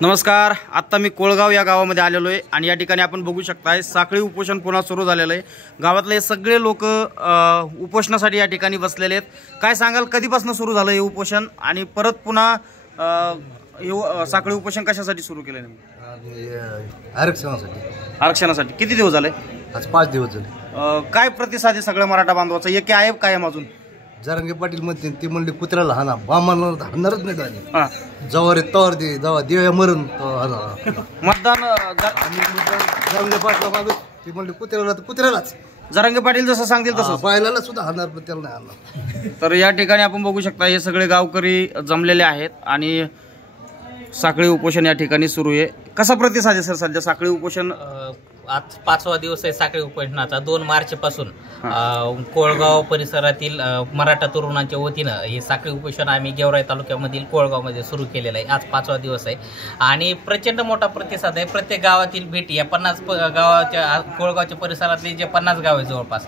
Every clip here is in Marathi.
नमस्कार। आत्ता मी कोळगाव या गावामध्ये आलेलो आहे आणि या ठिकाणी आपण बघू शकताय साखळी उपोषण पुन्हा सुरू झालेलं आहे। गावातले सगळे लोक उपोषणासाठी या ठिकाणी बसलेले आहेत। काय सांगाल, कधीपासून सुरू झालं हे उपोषण आणि परत पुन्हा साखळी उपोषण कशासाठी सुरू केलं नेमकं? आरक्षणासाठी। किती दिवस झाले? आज 5 दिवस झाले। काय प्रतिसाद आहे सगळ्या मराठा बांधवाचा? एक आहे कायम अजून? जरांगे पाटील म्हणते ते म्हणले कुत्र्याला हाना, बामाला हाणणारच नाही त्याने। जवार तवर दे, जवा देव मरण मतदान जरांगे पाटला मागे ते म्हणले कुत्र्याला तर कुत्र्यालाच, जरांगे पाटील जसं सांगतील तसं बायलाला सुद्धा हाणणार, पण त्याला नाही हाणणार। तर या ठिकाणी आपण बघू शकता हे सगळे गावकरी जमलेले आहेत आणि साखळी उपोषण या ठिकाणी सुरू आहे। कसा प्रतिसाद आहे सर सध्या साखळी उपोषण? आज 5वा दिवस आहे साखळी उपोषणाचा। 2 मार्च पासून कोळगाव परिसरातील मराठा तरुणांच्या वतीनं हे साखळी उपोषण आम्ही गेवराई तालुक्यामधील कोळगावमध्ये सुरू केलेलं आहे। आज 5वा दिवस आहे आणि प्रचंड मोठा प्रतिसाद आहे। प्रत्येक गावातील भेटी या 50 गावाच्या कोळगावच्या परिसरातले जे 50 गाव आहे जवळपास,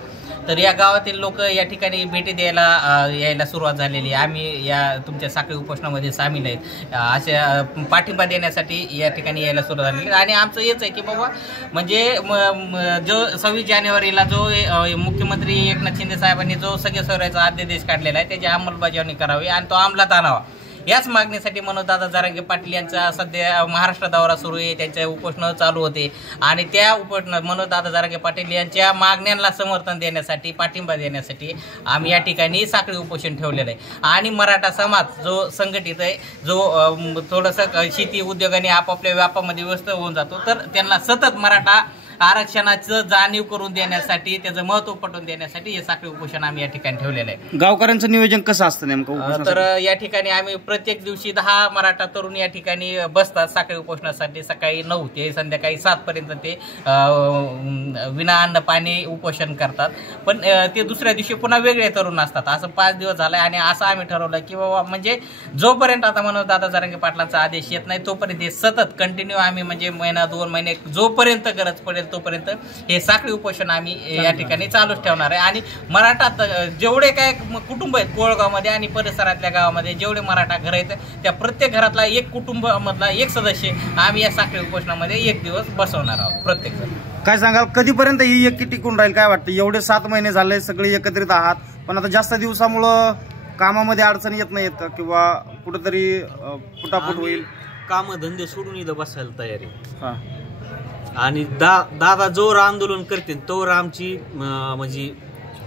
तर या गावातील लोक या ठिकाणी भेटी यायला सुरुवात झालेली आहे। आम्ही या तुमच्या साखळी उपोषणामध्ये सामील आहेत अशा पाठिंबा देण्यासाठी या ठिकाणी यायला सुरुवात झालेली आणि आमचं हेच आहे की बाबा म्हणजे जो 26 जानेवारीला जो मुख्यमंत्री एकनाथ शिंदे साहेबांनी जो सगळे सोयऱ्याचा अध्यादेश काढलेला आहे त्याची अंमलबजावणी करावी आणि तो अंमलात आणावा, याच मागणीसाठी मनोजदादा जरांगे पाटील यांचा सध्या महाराष्ट्र दौरा सुरू आहे। त्यांच्या उपोषण चालू होते आणि त्या उपोषणात मनोजदादा जरांगे पाटील यांच्या मागण्यांना समर्थन देण्यासाठी, पाठिंबा देण्यासाठी आम्ही या ठिकाणी साखळी उपोषण ठेवलेलं आहे। आणि मराठा समाज जो संघटित आहे, जो थोडंसं शेती उद्योगाने आपापल्या व्यापामध्ये व्यस्त होऊन जातो, तर त्यांना सतत मराठा आरक्षणाचं जाणीव करून देण्यासाठी, त्याचं महत्त्व पटवून देण्यासाठी हे साखळी उपोषण आम्ही या ठिकाणी ठेवलेलं आहे। गावकऱ्यांचं नियोजन कसं असतं नेमकं? तर या ठिकाणी आम्ही प्रत्येक दिवशी 10 मराठा तरुण या ठिकाणी बसतात साखळी उपोषणासाठी। सकाळी 9 ते संध्याकाळी 7 पर्यंत ते विना अन्न पाणी उपोषण करतात, पण ते दुसऱ्या दिवशी पुन्हा वेगळे तरुण असतात। असं 5 दिवस झालंय आणि असं आम्ही ठरवलं की बाबा म्हणजे जोपर्यंत आता मनोजदादा जरांगे पाटलांचा आदेश येत नाही तोपर्यंत हे सतत कंटिन्यू आम्ही म्हणजे महिना 2 महिने जोपर्यंत गरज पडेल तोपर्यंत हे साखळी उपोषण आम्ही या ठिकाणी चालूच ठेवणार आहे। आणि मराठा जेवढे काय कुटुंब आहेत कोळगावमध्ये आणि परिसरातल्या गावामध्ये जेवढे मराठा घर आहेत त्या प्रत्येक घरातला एक कुटुंब मधला एक सदस्य आम्ही या साखळी उपोषणामध्ये 1 दिवस बसवणार आहोत प्रत्येक जण। काय सांगाल, कधीपर्यंत ही एकी टिकून राहील? काय वाटतं? एवढे 7 महिने झाले सगळे एकत्रित आहात, पण आता जास्त दिवसामुळं कामामध्ये अडचणी येत नाहीत का किंवा कुठेतरी फुटाफूट होईल? काम धंदे सोडून इथं बसायला तयारी आणि दादा जोर आंदोलन करते तोवर आमची म्हणजे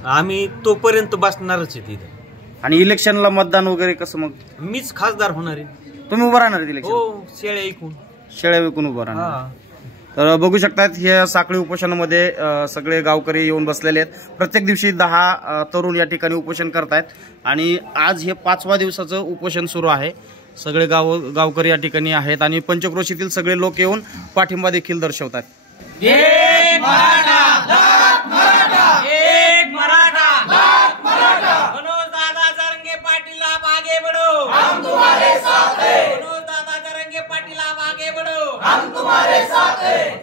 आम्ही तोपर्यंत बसणारच आहे तिथं। आणि इलेक्शनला मतदान वगैरे कसं? मग मीच खासदार होणार आहे। तुम्ही उभं राहणार इलेक्शन? हो, शेळ्या विकून उभं राहणार। तर बघू शकतात हे साखळी उपोषणामध्ये सगळे गावकरी येऊन बसलेले आहेत। प्रत्येक दिवशी 10 तरुण या ठिकाणी उपोषण करतायत आणि आज हे 5वा दिवसाचं उपोषण सुरू आहे। सगळे गावकरी या ठिकाणी आहेत आणि पंचक्रोशीतील सगळे लोक येऊन पाठिंबा देखील दर्शवतात। एक मराठा, मनोजदादा जरांगे पाटील आप आगे बढ़ो, हम तुम्हारे साथ हैं। मनोजदादा जरांगे पाटील आप आगे बढ़ो, हम तुम्हारे साथ हैं।